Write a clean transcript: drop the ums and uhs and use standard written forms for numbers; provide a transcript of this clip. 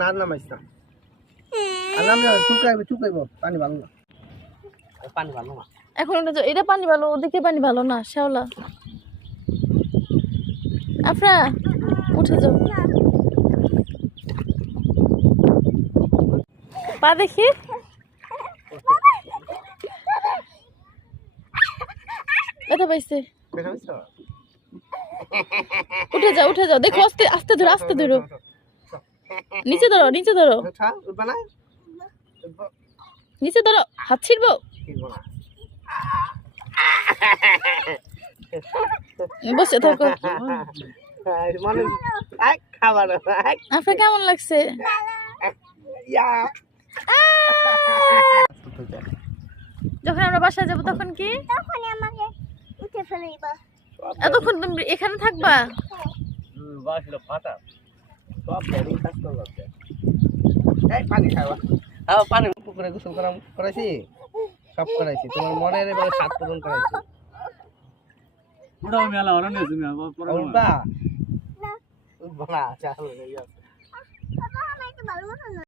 না নামাইছ না আর নামলে চুকাইবো পানি ভালো না পানি ভালো না এখন এটা পানি ভালো, ওদিকে পানি ভালো না। শ্যাওলা আফরা উঠে যাও, পা দেখি। এটা পাইছে, উঠে যাও উঠে যাও, দেখো আস্তে আস্তে ধরো আস্তে ধরো, নিচে ধরো নিচে ধরো নিচে ধরো, হাত ছিড়বো। বসে থাকো। আপনার কেমন লাগছে? যখন আমরা বাসায় যাবো তখন কি এতক্ষণ তুমি এখানে থাকবা? পানি পুকুরে গোসল করাইছি, সব করাইছি, তোমার মনের এবারে 7 পূরণ করাইছি। ওটাও মেলা ওরা নিয়েছি না উঠবা না